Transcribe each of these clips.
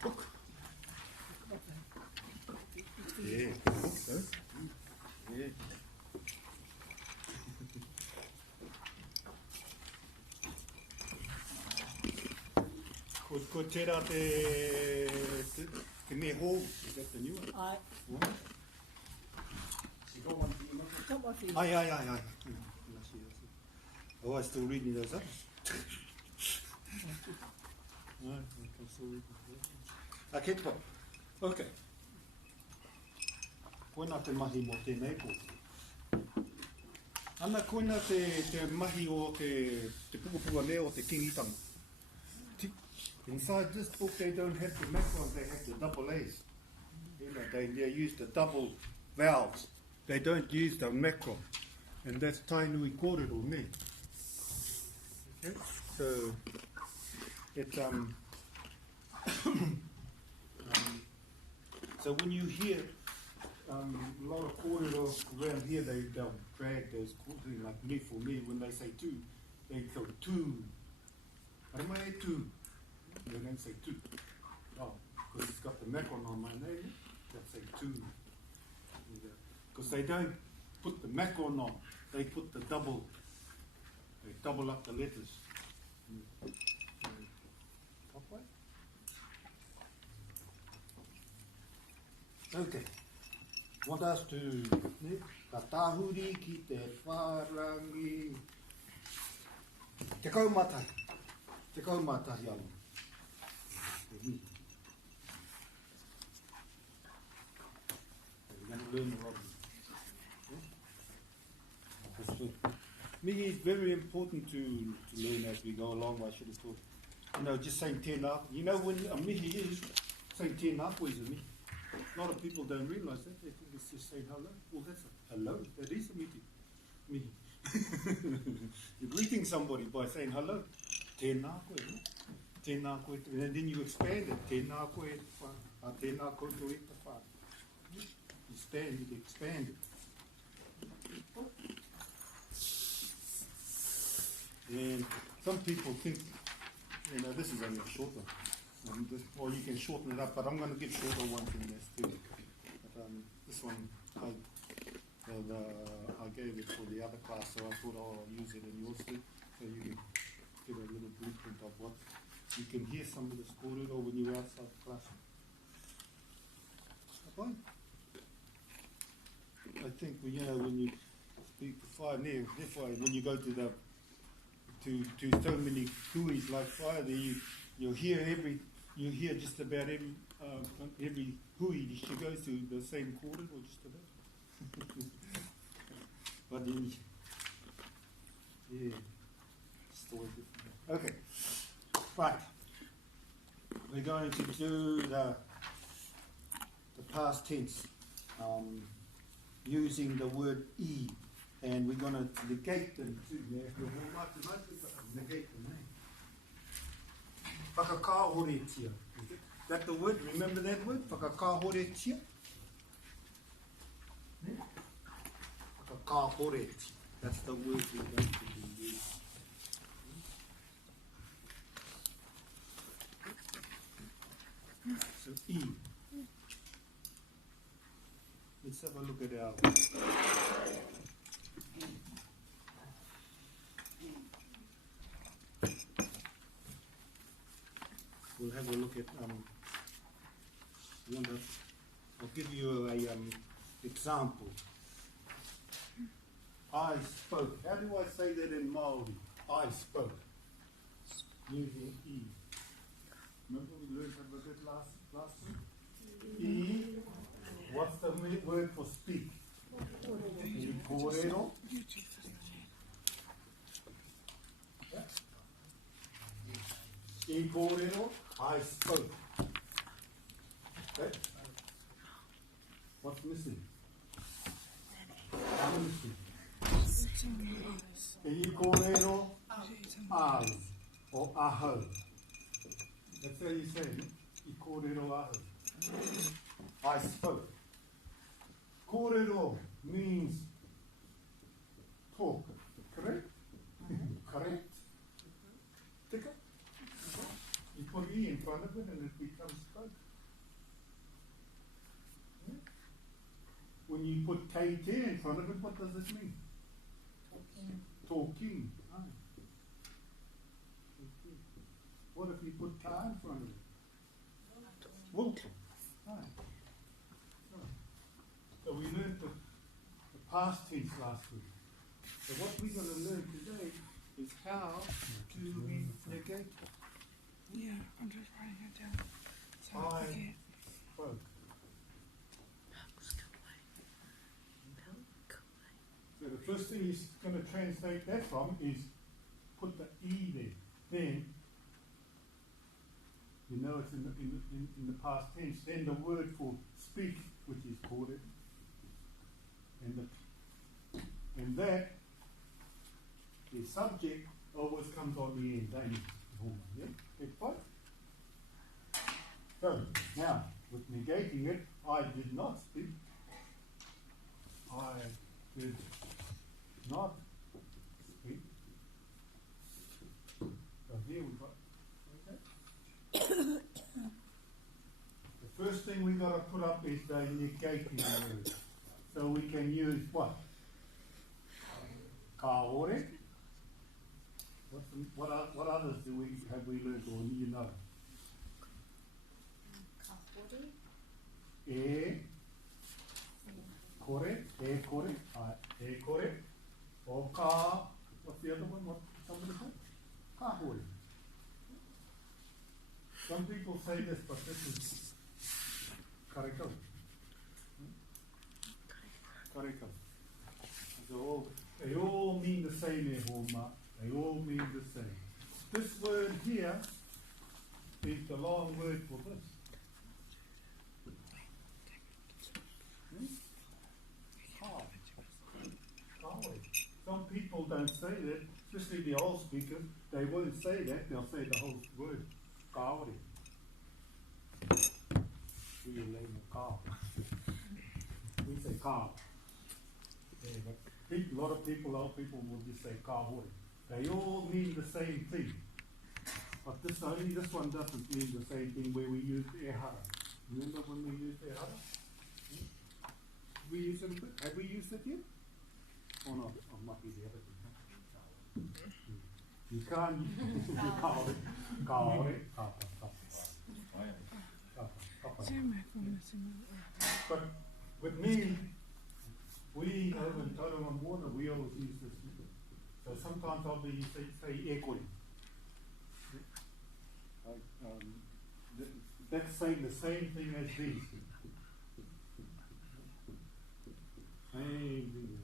Hook. Yeah. So. Yeah. Ko tērā te me hō. Is that the new one? Aye. One? You got one for you, Michael? Got one for you. Aye. Oh, I still reading those up. No, I'm still reading. Okay, tō. Okay. Koina te mahi mo tēnei pōti. Ana koina te mahi o te pukupua leo o te kingitanga. Inside this book they don't have the macrons, they have the double A's. You know, they use the double vowels. They don't use the macron. And that's tainui kōrero me. Okay? So it's so when you hear a lot of kōrero around here, they'll drag those kōrero, like me for me, when they say two, they go two. Aramae two. They don't say two. Oh, because it's got the macron on my name, they'll say two. Because they don't put the macron on, they put the double. They double up the letters. Okay. Want us to ka tāhuri ki te whārangi. Te kaumatahi. Te kaumatahi alu. Te mihi. We're going to learn the rugby. Mihi is very important to learn as we go along, I should have thought. You know, just saying tēnā. You know when a mihi is saying tēnā koe is a mihi. A lot of people don't realise that. They think it's just saying hello. Well, that's a hello. That is a mihi. Mihi. You're greeting somebody by saying hello. Tēnā koe, no? Tēnā koe. And then you expand it. Tēnā koe e te whā. A tēnā koutou e te whā. You expand it. And some people think, you know, this is only a short one. Or you can shorten it up, but I'm going to give shorter ones in this too. But this one, I gave it for the other class, so I thought I'll use it in yours too, so you can get a little blueprint of what you can hear some of the kōrero when you're outside the classroom. Okay. I think, you know, when you speak to fire, when you go to the to so many huis like fire, there you'll hear just about every hui she goes to the same kōrero just about. But yeah, story different. Okay, right. We're going to do the past tense using the word e, and we're going to negate them too. Yeah, if you're like tonight, we're negate them. Whakakahoretia. Is that the word? Remember that word? Whakakahoretia? Whakakahoretia. That's the word we're going to be using. So E. Let's have a look at our we'll have a look at I'll give you a example. I spoke. How do I say that in Māori? I spoke. Using E. Remember we learned about that last week? E. What's the word for speak? E kōrero. E kōrero, I spoke. Okay? What's missing? I'm missing. E kōrero, eyes, or aho. That's how you say it. E kōrero aho. I spoke. Kōrero means talk. Correct? Correct. Tika? You put E in front of it and it becomes spoke. Yeah. When you put KT in front of it, what does it mean? Talking. Talking. Aye. Okay. What if you put ta in front of it? Wilton. Aye. So we learned the past tense last week. So what we're going to learn today is how to negate. Yeah, I'm just writing it down. So I forget. Spoke. So the first thing he's going to translate that from is put the E there. Then, you know it's in the past tense. Then the word for speak, which is quoted. And that, the subject always comes on the end, don't it? Yeah? It's what? So, now, with negating it, I did not speak. I did not speak. So here we've got, okay? The first thing we've got to put up is the negating word. So we can use what? Kaore. What others have we learned or you know? Kahori. E kore. Or ka, what's the other one? What somebody said? Kahore. Some people say this, but this is kareko. Kareko. They all mean the same, Homa. They all mean the same. This word here is the long word for this. Some people don't say that, especially the old speakers, they won't say that, they'll say the whole word. Kaore. We name it ka. We say ka. Yeah, but a lot of people, old people will just say kahore. They all mean the same thing. But this one doesn't mean the same thing where we use ehara. Remember when we used ehara? We use it a bit? Have we used it yet? Or not? Oh, might be the other thing. You can't use kahore. But with me, we over in Tauranga Moana, we always use this. So sometimes I'll be say ekoi. That's saying the same thing as these. Same thing.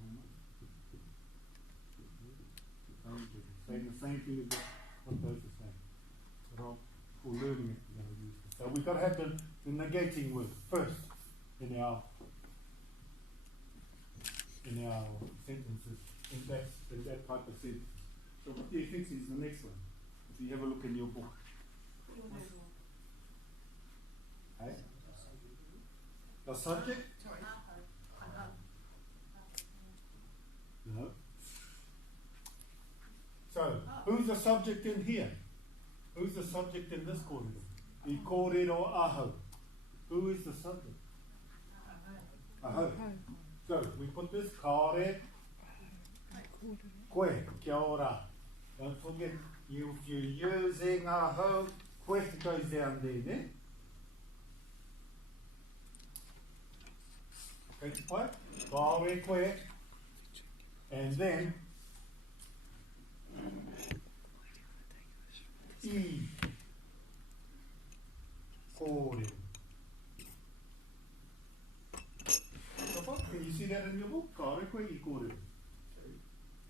Saying the same thing as what those are saying. But for learning it, we're going to use it. So we've got to have the negating word first in our sentences, in that type of sentence. So what do you think is the next one? If you have a look in your book. Hey? The subject? No. So, who's the subject in here? Who's the subject in this kōrero? I kōrero aho. Who is the subject? Aho. So, we put this kaore, koe, kia ora. Don't forget, if you're using aho, koe goes down there, ne? Okay, koe, kaore, koe, and then I kōrero. Can you see that in your book? Kaore koe I kōrero.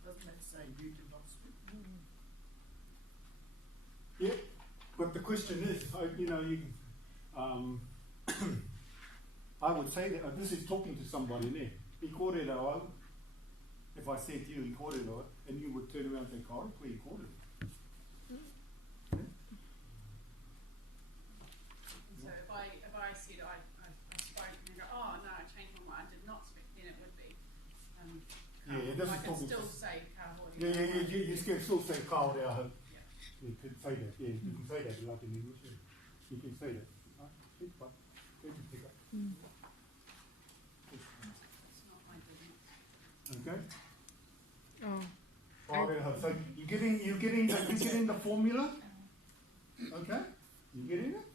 Doesn't it say you do not speak? Yeah, but the question is, you know, you can, I would say that this is talking to somebody there. I kōrero au. If I said to you, I kōrero, and you would turn around and say, kaore koe I kōrero. So if I said I spoke and you go, oh no, I changed my mind, I did not speak, then it would be yeah, this I is can talking still to, say kahori. you can still say kaore aho. Yeah. You can say that, yeah, you can say that like in English. Yeah. You can say that. Right? Okay? Oh. Kōrero. So you getting the formula? Okay? You getting it?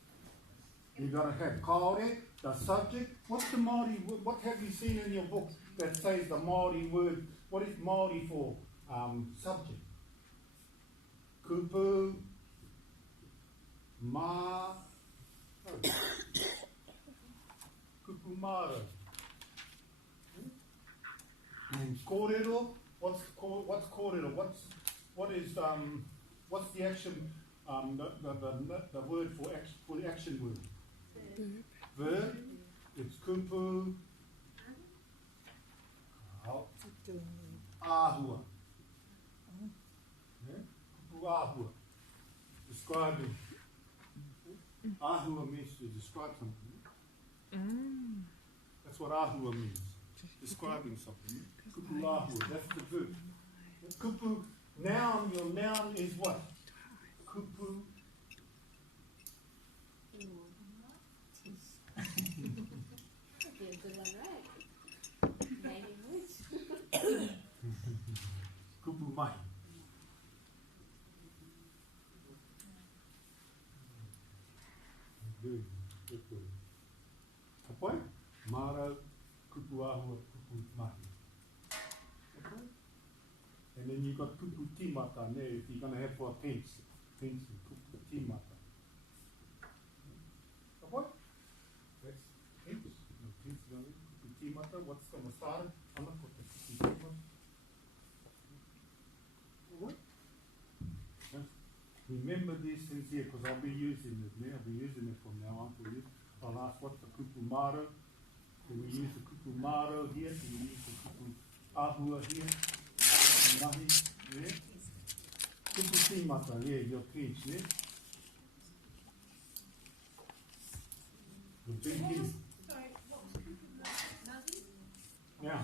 You gotta have kaore, the subject. What's the Māori word? What have you seen in your book that says the Māori word? What is Māori for subject? Kupu, ma, kupu maro. And kōrero. What's kōrero? What's the action? The word for the action word. Verb. It's kupu. Ahua. Yeah? Kupu ahua. Describing. Ahua means to describe something. That's what ahua means. Describing something. Kupu ahua. That's the verb. Kupu, noun, your noun is what? Kupu. You're the one right. Naming words. Kupu mai. Good. Kapai? Mara, kupu ahua, kupu mai. Okay? And then you got kupu timata there if you're going to have for a tense. Tense, kupu timata. Kapai? That's tense. No, tense, kupu timata. What's going to start it? I'm not going to kupu timata. Alright? Remember these things here because I'll be using it. Yeah? I'll be using it from now on for you. I'll ask what's the kupu maro. Do we use the kupu maro here? Do we use the kupu ahua here? Kupu mahi, yeah? Kupu timata, yeah, your pinch, yeah? The big hint. Sorry, what was Nazi? Now,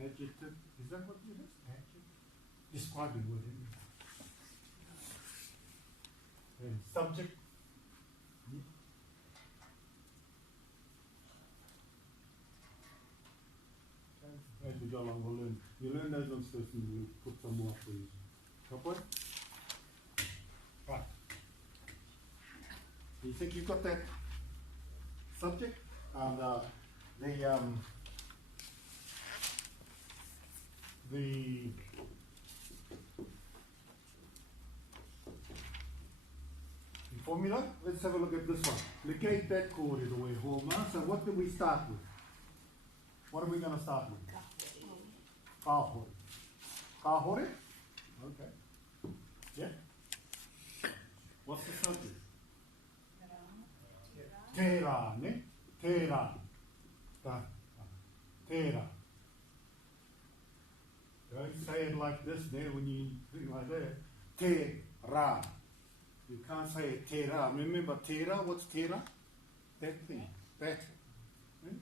adjective, is that what it is? Adjective? Describing word, isn't it? And subject. As we go along, we'll learn. You learn those ones first and we'll put some more for you. Copy? Right. You think you've got that subject? And the formula? Let's have a look at this one. Negate that kōrero e hōma. So what do we start with? What are we going to start with? Kahore. Kahore? Okay. Yeah? What's the subject? Tērā, ne? Tērā. Tērā. Don't say it like this there when you think like that. Tērā. You can't say it tērā. Remember tērā? What's tērā? That thing. That. Yeah?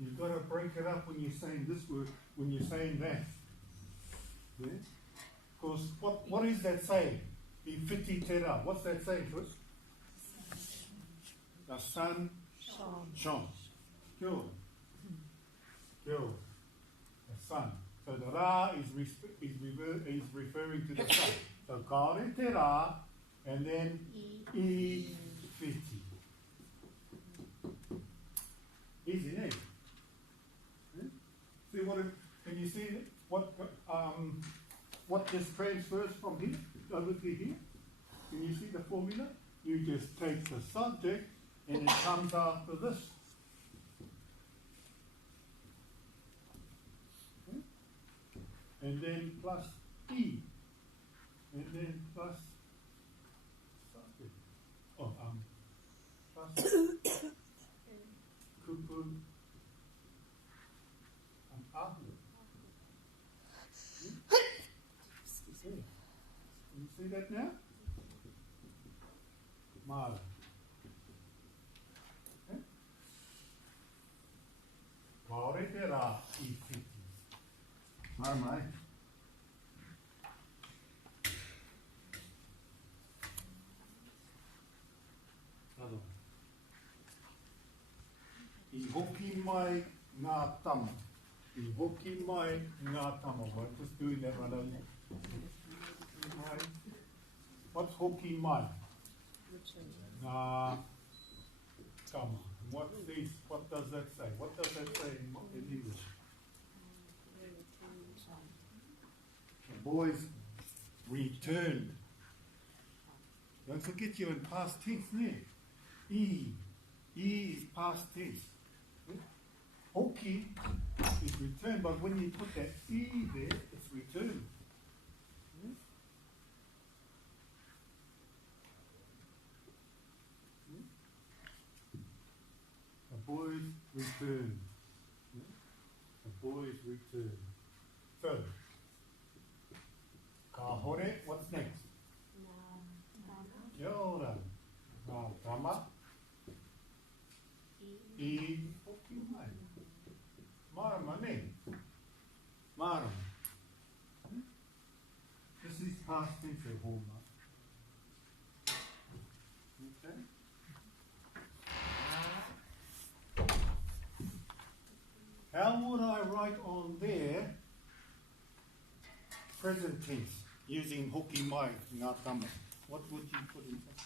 You've got to break it up when you're saying this word, when you're saying that. Yeah? Because what is that saying? I whiti tērā. What's that saying, Chris? The sun shone. Kia ora. Kia ora. The sun. So the rā is referring to the sun. So kaore te rā, and then I whiti. Easy, eh? See what? Can you see what just transfers from here over to here? Can you see the formula? You just take the subject and it comes after this. Okay? And then plus E. And then plus subject. Oh, plus kupu and ahu. Okay. Can you see that now? Mara. Okay? Kaore te rā I whiti. Mai. Other one. I hoki mai ngā tama. I hoki mai ngā tama. We're just doing that right now. What's hoki mai? Ngā tama. What does that say? What does that say in English? The boys returned. Don't forget you're in past tense there. E is past tense. Hoki is return, but when you put that E there, it's return. The boys return. The boys return. So, ka hore, what's next? Kia ora. Ngā tama. I hoki mai. Marama ne. Marama. This is past tense of homa. Okay. How would I write on there present tense using hoki mai, ngā tama? What would you put in there?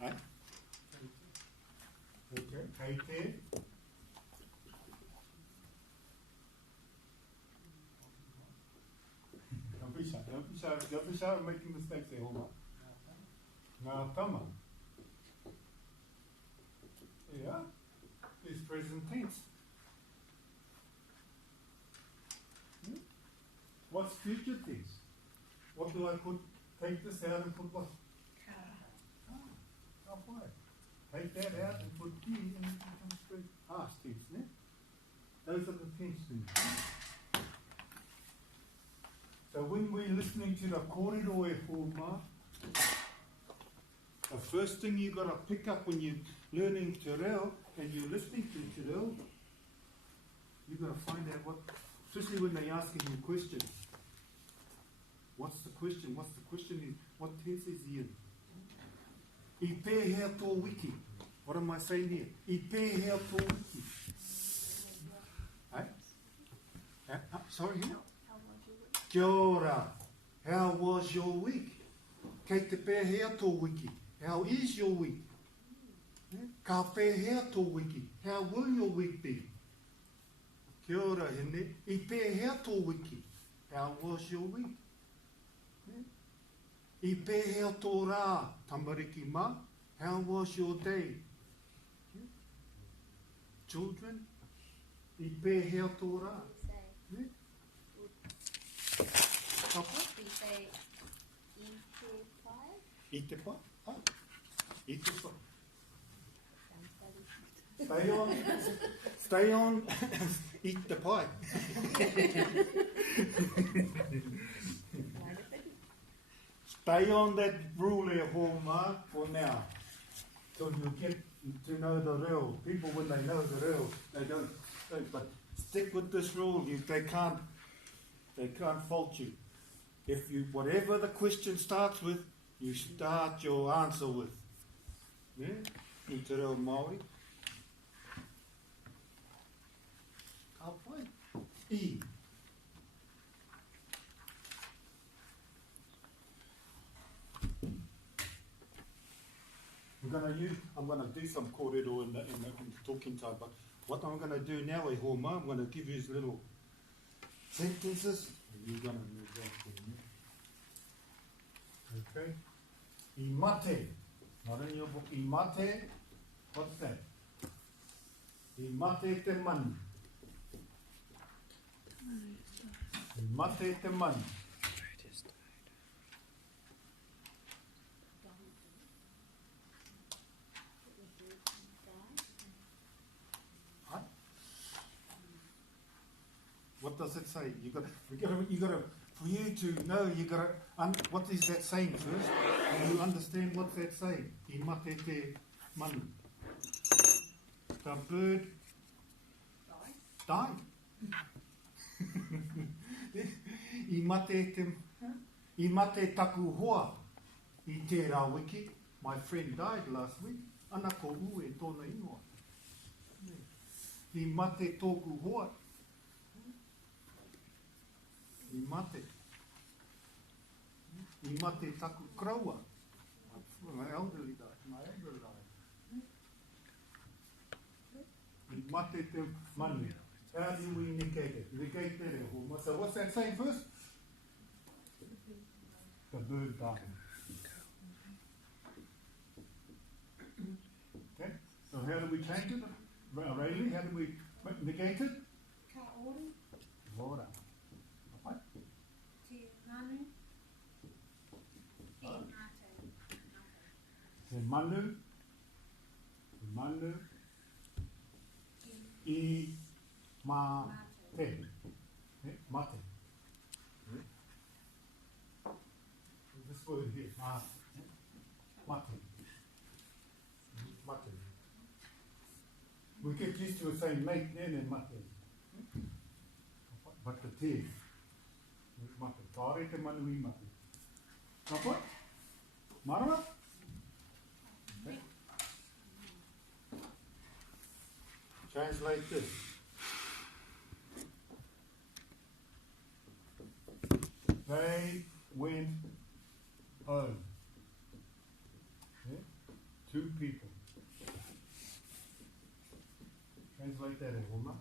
Right? Okay, kei te. Don't be shy, I'm making mistakes there, Homa. Ngā tama. Yeah, is present tense. What's future tense? What do I put? Take this out and put what? Halfway. Take that out and put T and it becomes straight past tense, ne? Those are the tense things. So when we're listening to the kōrero e hōmā, the first thing you've got to pick up when you're learning te reo and you're listening to te reo, you've got to find out what, especially when they're asking you questions. What's the question? What's the question? What tense is he in? I pēhea tō wiki. What am I saying here? I pēhea tō wiki. Hey? Sorry, here? Kia ora. How was your week? Kei te pēhea tō wiki. How is your week? Ka pēhea tō wiki. How will your week be? Kia ora, hene. I pēhea tō wiki. How was your week? I pēhea tō rā, tamariki mā. How was your day? Children, I pēhea tō rā. We say I te pai? Ah, I te pai. Stay on, eat the pie. Stay on that rule e hōmā for now, till you get to know the reo. People, when they know the reo, they don't. But stick with this rule. They can't fault you. If you, whatever the question starts with, you start your answer with. Yeah, in te reo Māori. Ka pai. I. I'm going to do some kōrero in the talking time, but what I'm going to do now, e hōmā, I'm going to give you little sentences, and you're going to move that for me. Okay? I mate. Not in your book. I mate. What's that? I mate te mani. I mate te mani. What does it say? You got to, for you to know, you got to, what is that saying first? And you understand what's that saying? I mate te mani. The bird died. I mate taku hoa. I te rā wiki. My friend died last week. ana ko u e tōna ingoa. I mate tōku hoa. I mate. I mate taku kraua. My elderly died. My elder died. I mate te manu. How do we negate it? Negate that e hoa. So what's that saying first? The bird died. Okay, so how do we change it? Rayleigh, how do we negate it? Ka ori, Ora. Right? te manu, e mate. Te manu, I ma te. Mate. This word here, mate. Mate. We get used to saying mate then and mate. But the te, mate. Tare te manu I mate. Napa? Marawa? Okay. Translate this. They went home. Yeah? 2 people. Translate that in Homa.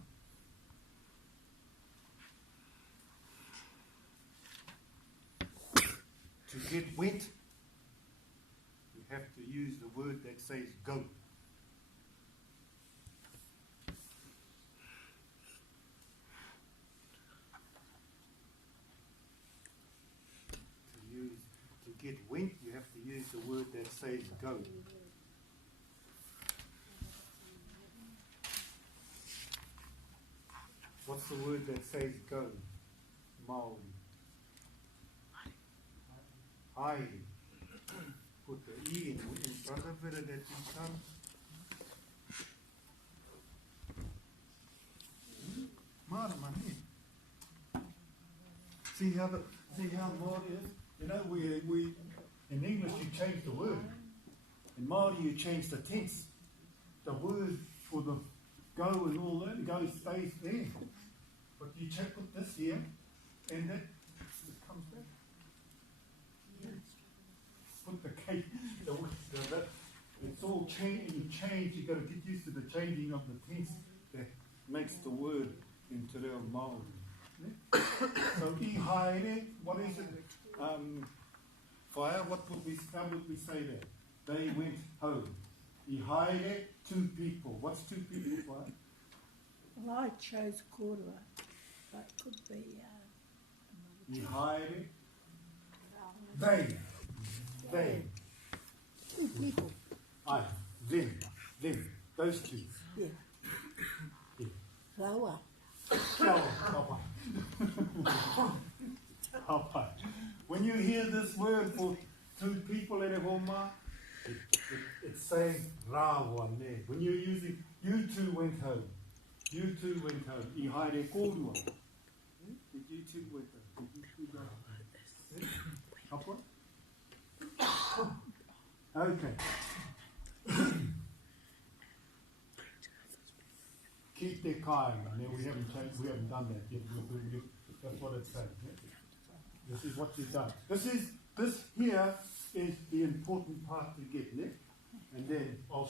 To get wet, you have to use the word that says go. To get went, you have to use the word that says go. What's the word that says go? Maori. Haere. Put the E in front of it and that becomes Maramani. See how Maori is? You know, we in English you change the word. In Maori you change the tense. The word for the go and all that, go stays there. But you put this here, and that just comes back. Put the cake, it's all change. You change, you've got to get used to the changing of the tense that makes the word into real Maori. So, I haere, what is it? Fire, how would we say that? They went home. I haere, 2 people. What's 2 people, Fire? Well, I chose korua, but it could be I haere, they. 2 people. Them, those 2. Yeah. Yeah. Raua. When you hear this word for 2 people in a homa, it's saying rawa ne. When you're using, you 2 went home. You 2 went home. I haere korua. Did you 2 went home? Did you 2 go home? Okay. Keep the kind. We haven't done that yet. That's what it's saying. Yeah? This is what you've done. This here is the important part to get, yeah? And then I'm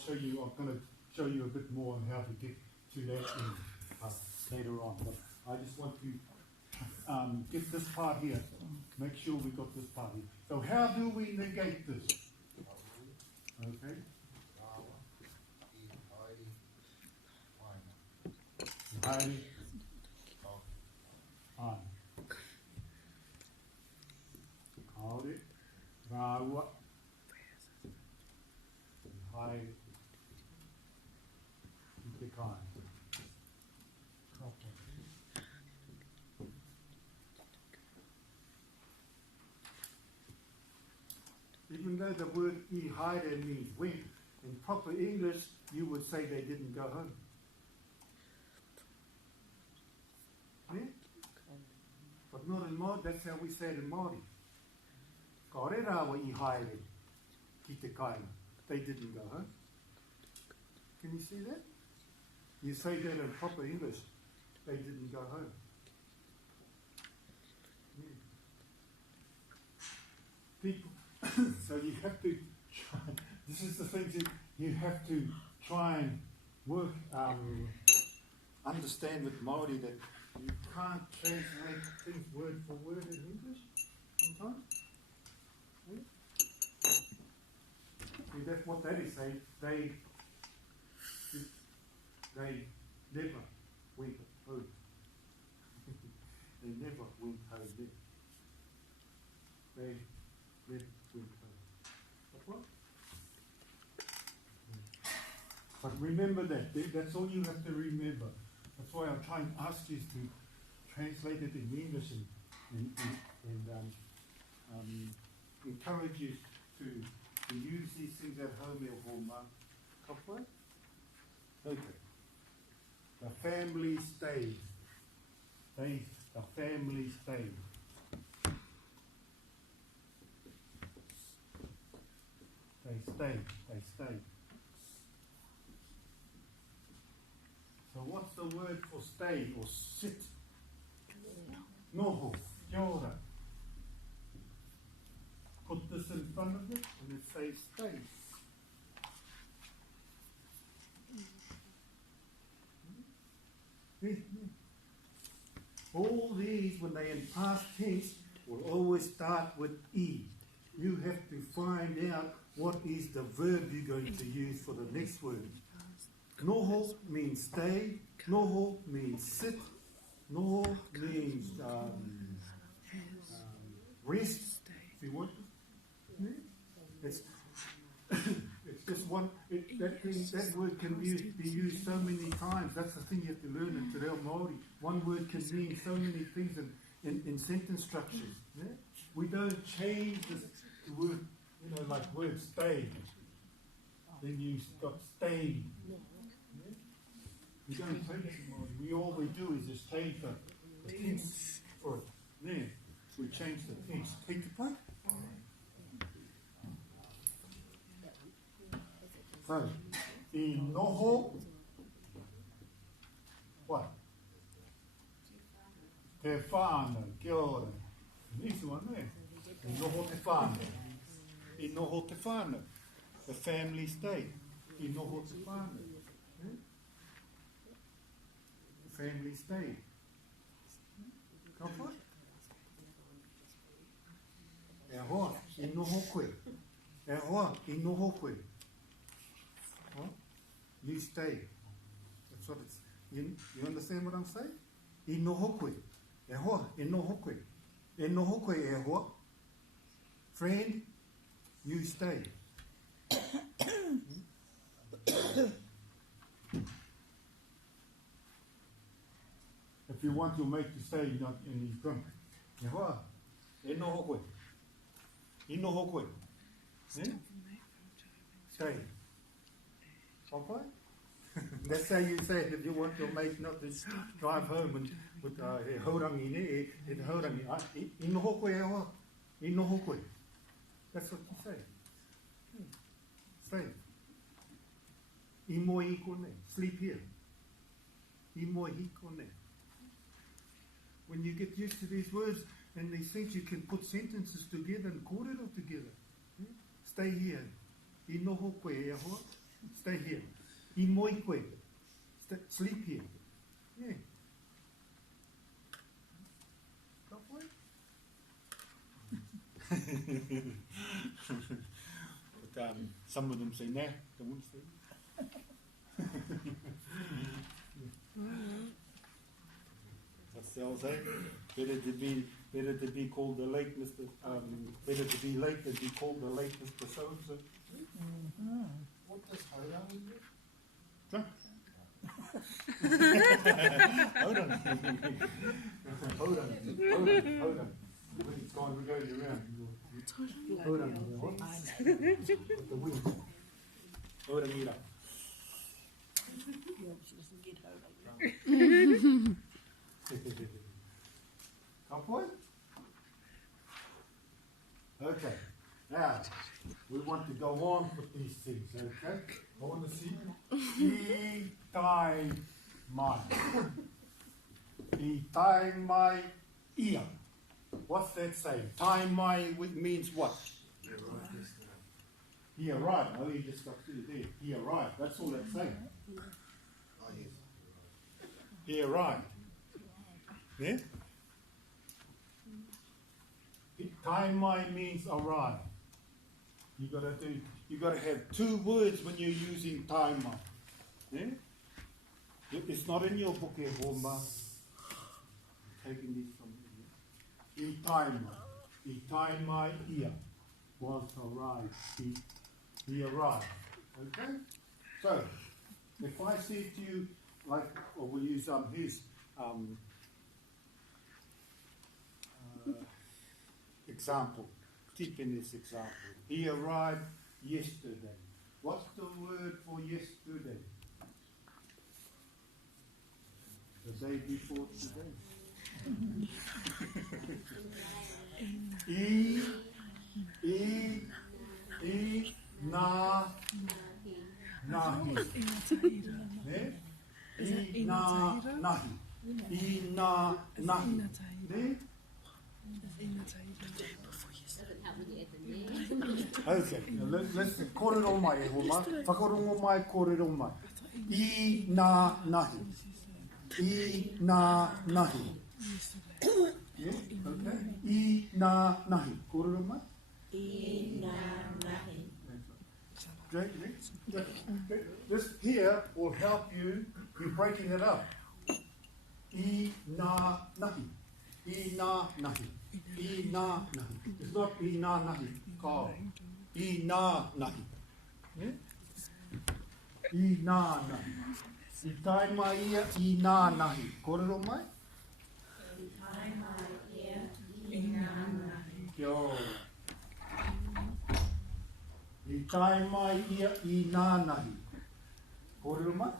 going to show you a bit more on how to get to that later on. But I just want to get this part here. Make sure we got this part here. So how do we negate this? Okay. Haere. Kaore. Raua. Haere. Te kai. Even though the word I haere means went, in proper English you would say they didn't go home. Yeah? But not in Māori, that's how we say it in Māori. Ka ore rawa I haere ki te kainga. They didn't go home. Can you see that? You say that in proper English. They didn't go home. Yeah. People, so you have to try. This is the things that you have to try and work, understand with Māori that you can't translate things word for word in English sometimes. Yeah? See, that's what that is saying. They never went home. They never went home there. They never went home. What? But remember that. That's all you have to remember. That's why I'm trying to ask you to translate it in English and encourage you to use these things at home. Okay. The family stayed. The family stayed. They stayed. So what's the word for stay or sit? Noho, kia ora. Put this in front of it and it says stay. All these, when they in past tense, will always start with E. You have to find out what is the verb you're going to use for the next word. Noho means stay. Noho means sit. Noho means rest, if you want. It's just one. That word can be used so many times. That's the thing you have to learn in Te Reo Māori. One word can mean so many things in sentence structures. Yeah? We don't change the word, like word stay. Then you got stayed. We don't change it. All we do is just change the tense for it. There, we change the tense. Take the point. So, I noho, what? Te whānau, kia ora. Nice one there. I noho te whānau. I noho te whānau. The family stayed. I noho te whānau. The family stayed. Come on. E hoa, I noho koe. E hoa, I noho koe. You stay. That's what it's. You understand what I'm saying? I noho koe. E hoa, e noho koe. E noho koe e hoa. Friend, you stay. If you want your mate to stay and he's drunk, e hoa, e noho koe. I noho koe. Stay. Okay? That's how you say it if you want your mate not to drive home and with he haurangi ne, he haurangi. I noho koe e hoa. I noho koe. That's what you say. Stay. I moi I kone. Sleep here. I moi I kone. When you get used to these words and these things, you can put sentences together and kōrero together. Stay here. I noho koe e hoa. Stay here. I moi koe. Sleep here. Yeah. But some of them say, nah, they won't say. That's the old saying. Better to be called the late Mr. Better to be late than be called the late Mr. So-and-so. What does haurangi mean? Drunk. Hold on. Hold on. It's gone, we're going around. Hold on. The wind. Hold on, Mira. Come on. Okay. Now, we want to go on with these things, okay? I want to see. I tai mai. I tai mai ia. What's that saying? Tai mai means what? He arrived. Oh, he just got through there. He arrived. That's all that's saying. He arrived. Yeah? Tai mai means arrive. You gotta have two words when you're using tai mai. Yeah? It's not in your book here, Bomba. Taking this from here. I tai mai. I tai mai ia was arrived. He arrived. Okay? So, if I say to you, like, or we'll use his example. Keep in this example. He arrived yesterday. What's the word for yesterday? The day before today. Na, nahi. Eh? I na, nahi. I na, nahi. Eh? Okay, let's kōrero mai e homa. Whakarongo mai, kōrero mai. I na nahi. I na nahi. Yeah, okay. I na nahi. Kōrero mai? I na nahi. Okay, okay. This here will help you in breaking it up. I na nahi. I na nahi. I na nahi. It's not I na nahi. Ka. I na nahi. Yeah? I na nahi. I tai mai ia I na nahi. Kōrero mai? I tai mai ia I na nahi. Kia ora. I tai mai ia I na nahi. Kōrero mai?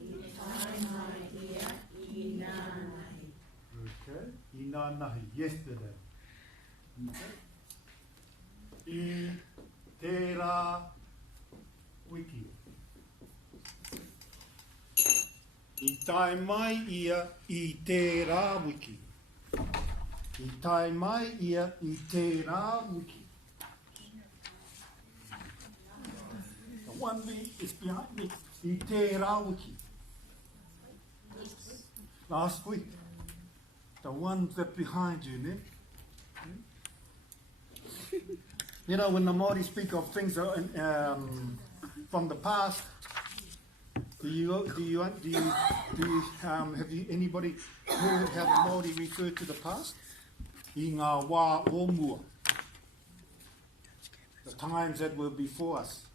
I tai mai ia I na nahi. Okay. I na nahi. Yesterday. Okay. I tērā wiki. I tai mai ia I tērā wiki. I tai mai ia I tērā wiki. The one is behind me. I tērā wiki. Last week. The ones that behind you, ne? You know, when the Māori speak of things from the past, have anybody heard how the Māori refer to the past? I ngā wā o mua. The times that were before us.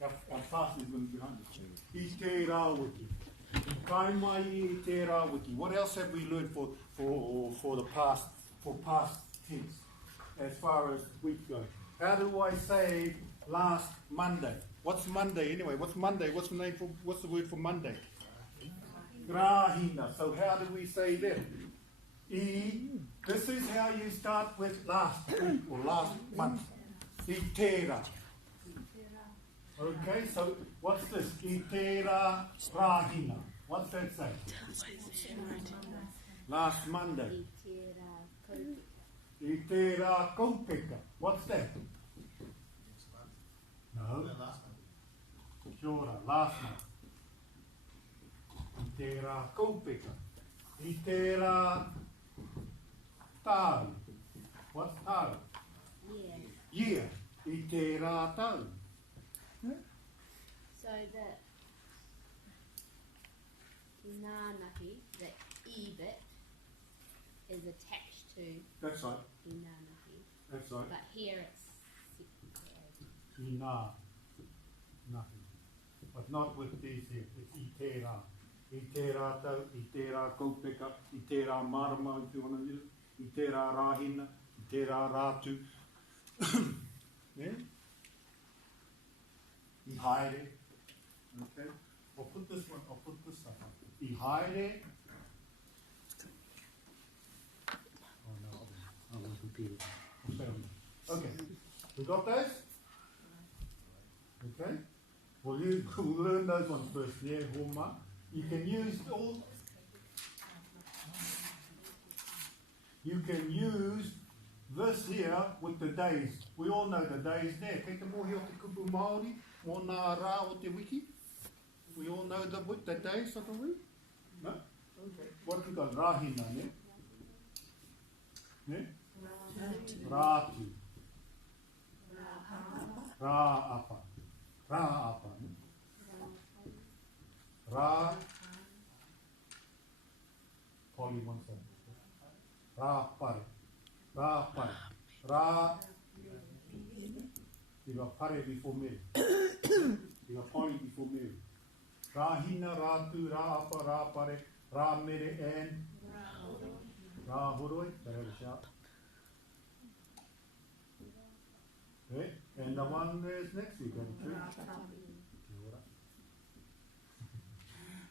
Our past is going behind us. I tērā wiki. Kai mai I tērā wiki. What else have we learned for the past, for past tense, as far as week goes? How do I say last Monday? What's Monday anyway? What's Monday? What's the word for Monday? Grahina. So how do we say that? This is how you start with last week or last month. I tērā. Okay, so what's this? I tērā rahina. What's that say? Last Monday. I tērā kaupeka. What's that? No. Kia ora, last month. I tērā kaupeka. I tērā tau. What's tau? Year. I tērā tau. So the inanahi, the e bit, is attached to That's right. inanahi, That's right. but here it's separated. I nā. Nothing. But not with these here. It's I tērā. I tērā tau, I tērā kaupeka, I tērā marama, if you want to use it. I tērā rahina, I tērā rātu. Yeah? I haere. Okay? I'll put this up. I haere. period. Okay, we got those? Okay, we'll learn those ones first. Yeah, Homa. You can use all. You can use this here with the days. We all know the days there. Kei te mohi o te kupu Māori, mō nā rā o te wiki. We all know the days of the week. No? Okay. What have we got? Rahina, ne? Ne? Rātu. Rāapa. Rāapa. Ne? Rā. Polly wants that. Rāpare. Rāpare. Rā. You got pare before Mary. You got Polly before Mary. Rāhina, rātu, rāapa, rāpare, rāmere, and rāhoroi. That had a shout. Okay. And the one is next week.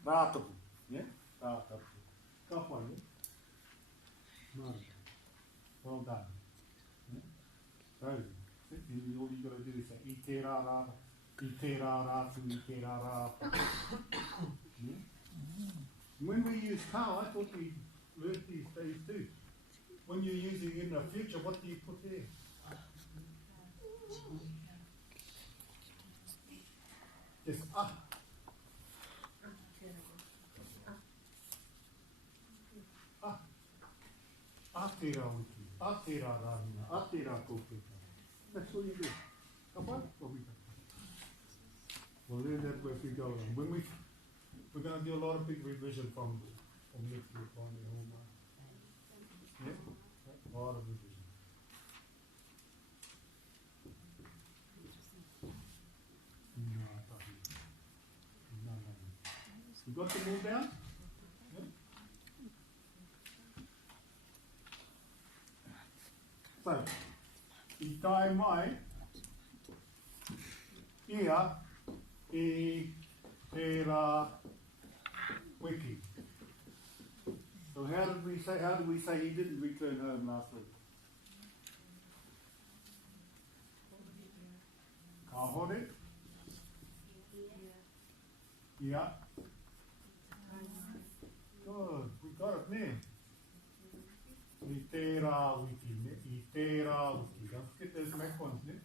Rātapu. Yeah? Rātapu. Tough one, yeah? No. Well done. Yeah? So, all you got to do is say, I te rā rā, I te rā rātu, I te rā rā. Yeah? When we use kā, I thought we learned these days too. When you're using it in the future, what do you put there? It's ah. Ah. Ātera wiki, ātera rāhina, ātera kōpeka. That's what you do. Come on, what we do. We'll learn that as we go along. When we're going to do a lot of big revision from next week on the whole month. Yeah? A lot of revision. You got them all down? Yeah? So, I tae mai ia I te rā wiki. So how did we say he didn't return home last week? Ka hore? Yeah. Good, we got it there. I te rā wiki, ne? I te rā wiki. Don't forget those back ones, ne? I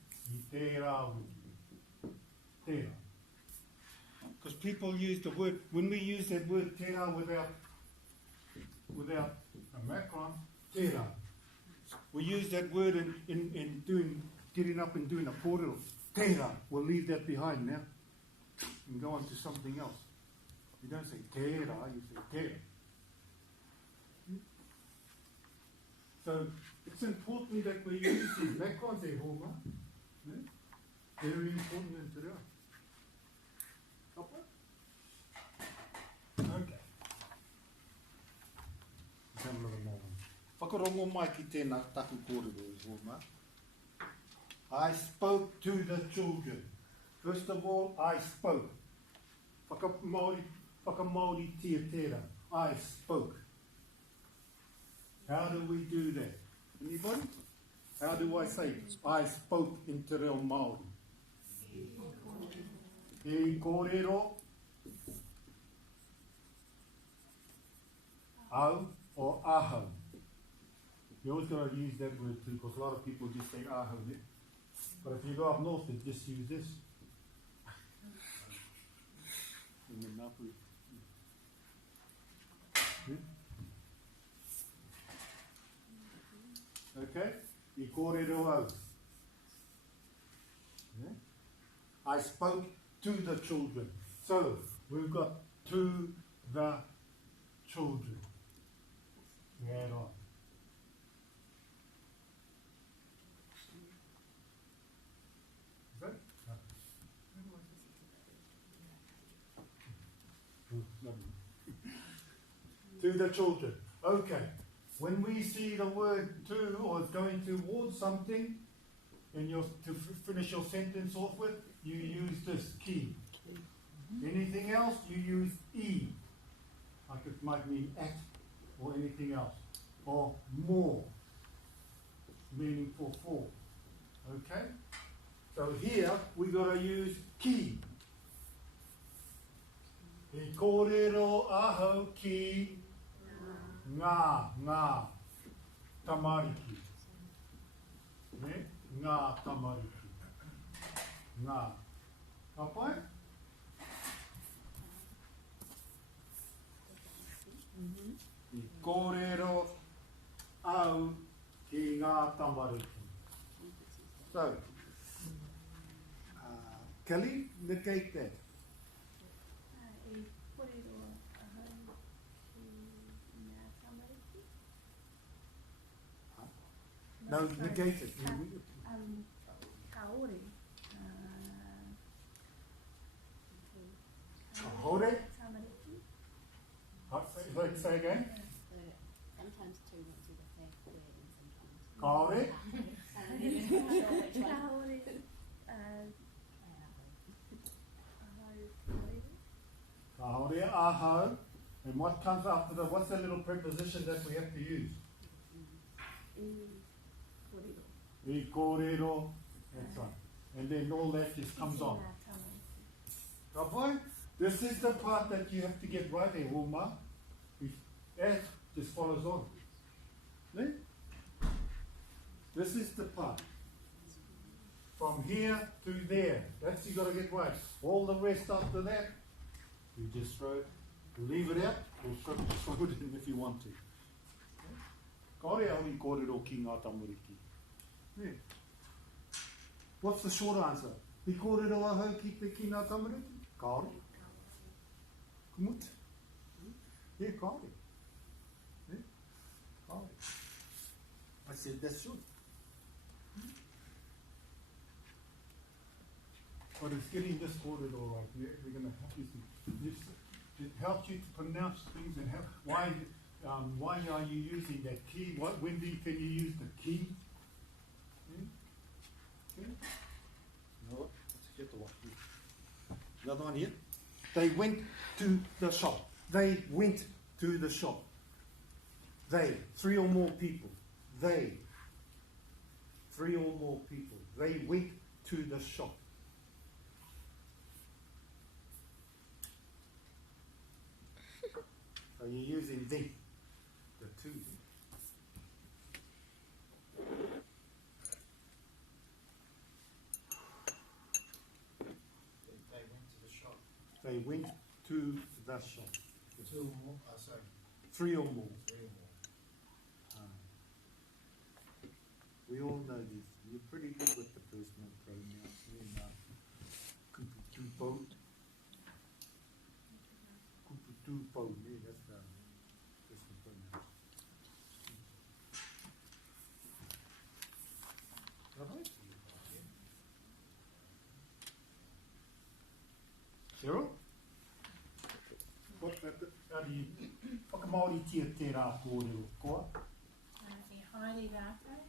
te rā wiki. Te rā. Because people use the word, when we use that word te rā without a macron, te rā. We use that word in doing, getting up and doing a portal. Te rā. We'll leave that behind now and go on to something else. You don't say te rā, you say te rā. So it's important that we use these macrons there, Homa. Very important in te rā. Okay. Let's have a little more. Whakarongo mai ki tēnā taku kōrero, Homa. I spoke to the children. First of all, I spoke. Whakamaori tia tērā. I spoke. How do we do that? Anybody? How do I say I spoke in te reo Māori? E kōrero. Au or ahau. You always got to use that word too, because a lot of people just say ahau. But if you go up north, they just use this. Okay? I kōrero au. Yeah? I spoke to the children. So, we've got to the children. We add on. Is that? No. To the children. Okay. When we see the word to or going towards something, and to finish your sentence off with, you use this key. Anything else, you use e. Like it might mean at or anything else. Or more. meaning for four. Okay? So here we gotta use ki. I kōrero aho ki ngā tamariki. Ne? Ngā tamariki. Ngā. Ka pai? I kōrero au ki ngā tamariki. So, Kelly, negate that. I kōrero ahau ki ngā tamariki. No, negate it. Kaore. Kahore? Tamariki. Say again. So sometimes two want to do the same word and sometimes. Kaore? So I'm not sure which one. Kaore. Ahau kōrero. Kahore aho. And what comes after that? What's the little preposition that we have to use? Kōrero. I kōrero. That's right. And then all that just comes on. Ngā tamariki. Ka pai? This is the part that you have to get right there, Homa. That just follows on. Ne? This is the part. From here to there. That's you got to get right. All the rest after that, you just leave it out, or throw it in if you want to. Kaore au I kōrero ki ngā tamariki. Ne? What's the short answer? I kōrero ahau ki te ki ngā tamariki? Kaore. Kumut. Yeah, kaore. Yeah, kaore. I said that's short. But it's getting this ordered all right. We're going to help you. It helps you to pronounce things and why are you using that key? When can you use the key? Okay. No, let's get the one. Another one here. They went to the shop. They went to the shop. They, three or more people. They, three or more people. They went to the shop. So you're using the two. They went to the shop. They went to the shop. Two more, sorry, Three or more. three more. We all know this. You're pretty good with the personal pronouns. Kuputupo. Kuputupo. Yeah, that's the personal pronoun. Alright. Cheryl? How do you... Whakamaori tia te rā kōrero koa? I haere rātou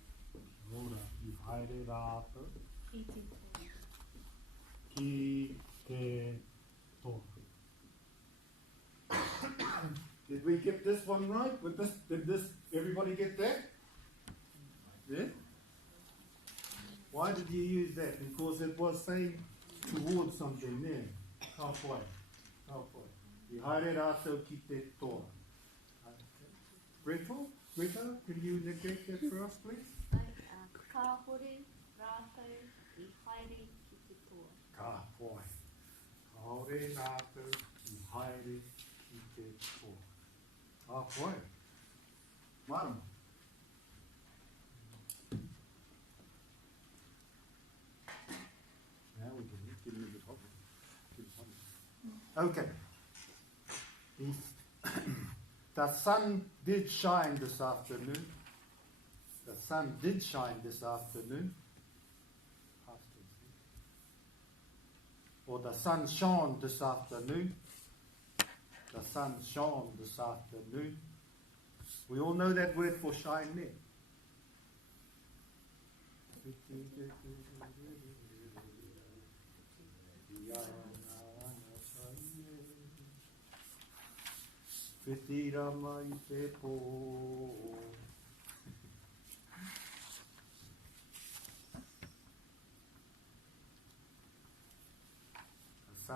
Ora, I haere rātou ki te tō. ki te tōku. Did we get this one right? Did everybody get that? Yeah? Why did you use that? Because it was saying towards something there. Halfway. Halfway. I haere rātou ki te toa. Greta, can you negate that for us, please? Ka hore rātou I haere ki te toa. Ka poai. Ka haere rātou I haere ki te toa. Ka poai. Marama. Now we can give me the problem. Okay. The sun did shine this afternoon. The sun did shine this afternoon. Or the sun shone this afternoon. The sun shone this afternoon. We all know that word for shine there. Whitira mai te pō.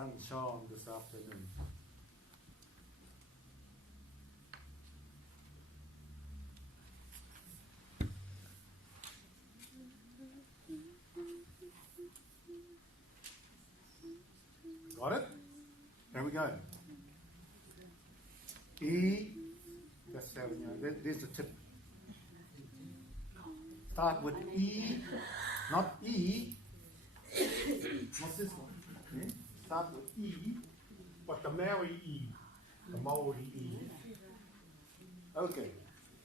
sun shone this afternoon. Got it? There we go. E, that's how we know. There's the tip. Start with E, not E. What's this one? Yeah? Start with E, but the Maori E, the Maori E. Okay.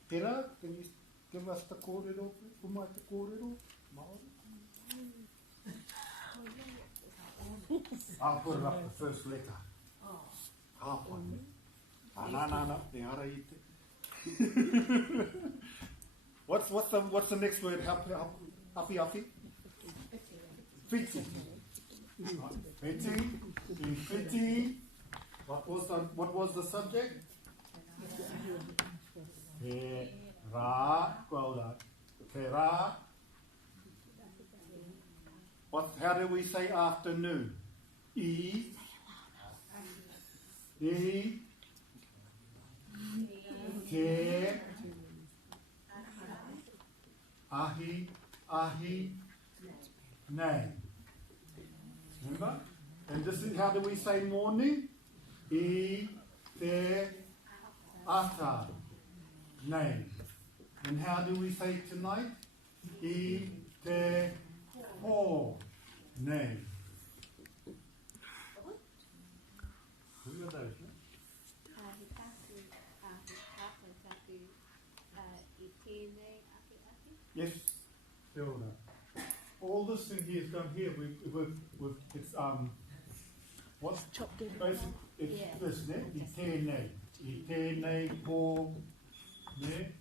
Tera, can you give us the kōrero? Kumai te kōrero? Maori? I'll put it up the first letter. Half one. No, te ara i te. What's the next word? Happy? Fiti. Fiti. What was the subject? Te ra. Te ra. How do we say afternoon? E. Te. Ahi. Nei. Remember? And this is how do we say morning? E. Te. Ata. Nei. And how do we say tonight? E. Te. Ho. Nei. Who are those? Yes, still no. All this thing here is done here with it's what's chopped in. basic? It's this, ne? I tēnei po, ne?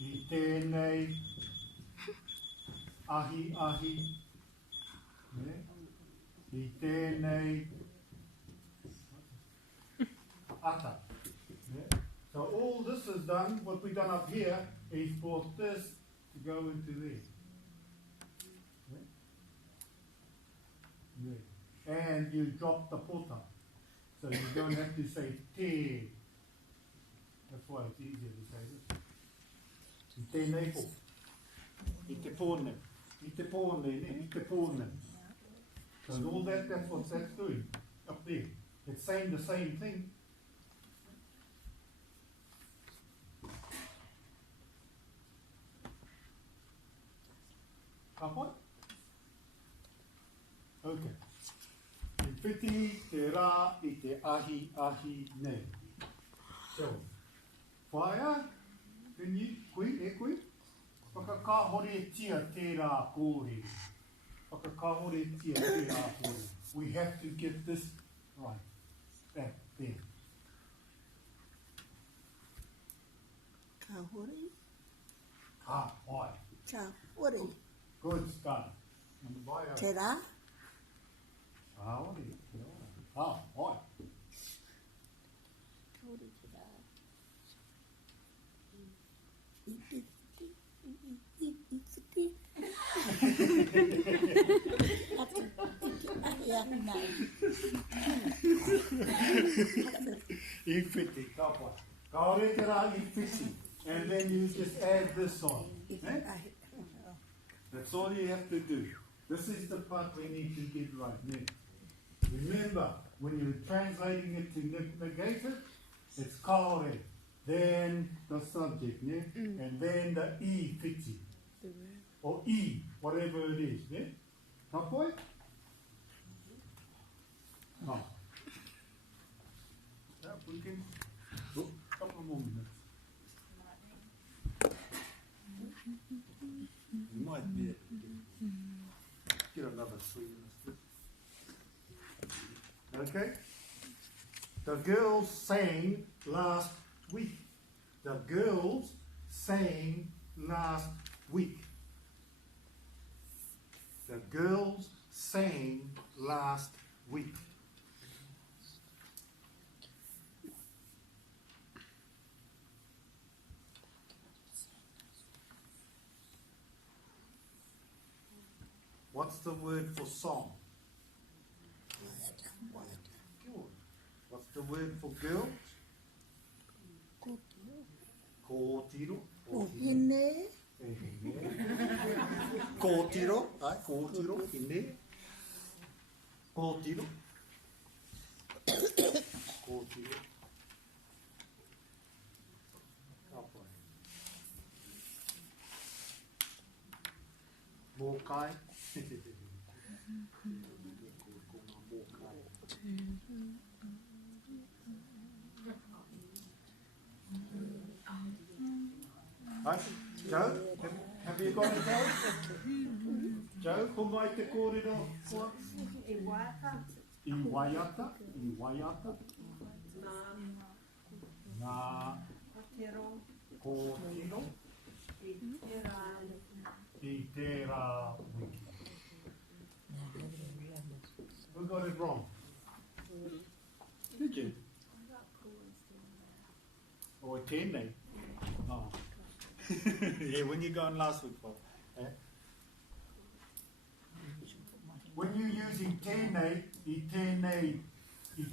I tēnei ahi, ne? I tēnei ata. Ne? So all this is done, what we've done up here is brought this to go into there. Ne? Ne? And you drop the pota. So you don't have to say te. That's why it's easier to say this. I tēnei po. I te pōne. I te pōne. So all that's what that's doing up there. It's saying the same thing. What? Okay. I whiti, te rā, I te ahi, nei. So, whaia, kui? Whakakahore tia te rā kōrere. Whakakahore tia te rā kōrere. We have to get this right. That, there. Ka hori. Ka hoi. Ka hori. Good start. Te rā. Ka hori. Ka hoi. Ka hori te rā. I whiti, ka hoi. Ka hori te rā I whiti. And then you just add this on. Eh? That's all you have to do. This is the part we need to get right. Yeah. Remember, when you're translating it to negate it, it's kaore, then the subject, yeah? And then the e fiti, or e, whatever it is. Yeah? Not boy? No. Yeah, we can. Oh, couple more minutes. You might be able to get another 3 minutes. Okay? The girls sang last week. The girls sang last week. The girls sang last week. What's the word for song? the word for girl? Kōtiro. O hine, Kōtiro, ai, kōtiro, hine. Kōtiro. Kōtiro. Kapai. Mōkai. Right, Joe, have you got it, Joe? Joe, ko mai te kōrero koa? E waiata. I waiata, i waiata. Nā Kotero. kōtiro, I tērā. i tērā wiki. We got it wrong. Did you? Or tēnei? Oh. Yeah, when you going last week, Bob? Eh? When you're using tēnei, i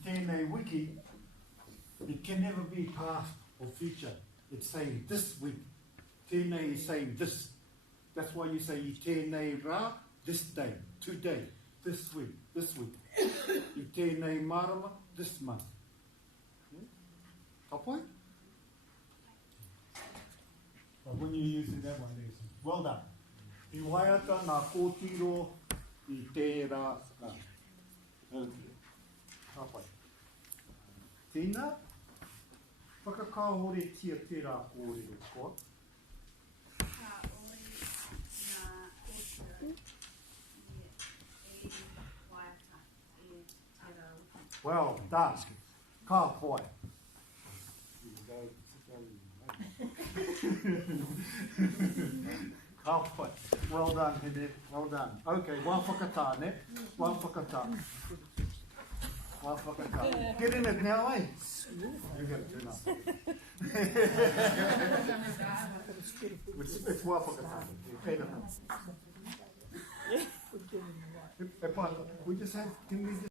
tēnei wiki, it can never be past or future. It's saying this week. Tēnei is saying this. That's why you say i tēnei rā, this day, today, this week, this week. I tēnei marama, this month. Ka pai? But when you're using that one, it's well done. I waiata nā kōtiro i tērā rā. Ka pai. Tēnā, whakakāhore tia tērā kōrero koa. Ka oi nā kōtiro e waiata e tērā wiki. Well done. Ka pai. Ka pai. Well done, Hene. Well done. Okay, wā whakatā, ne? Wā whakatā. Wā whakatā. Get in it now, eh? You get it now. It's wā whakatā. Kei rana. We just have, can we just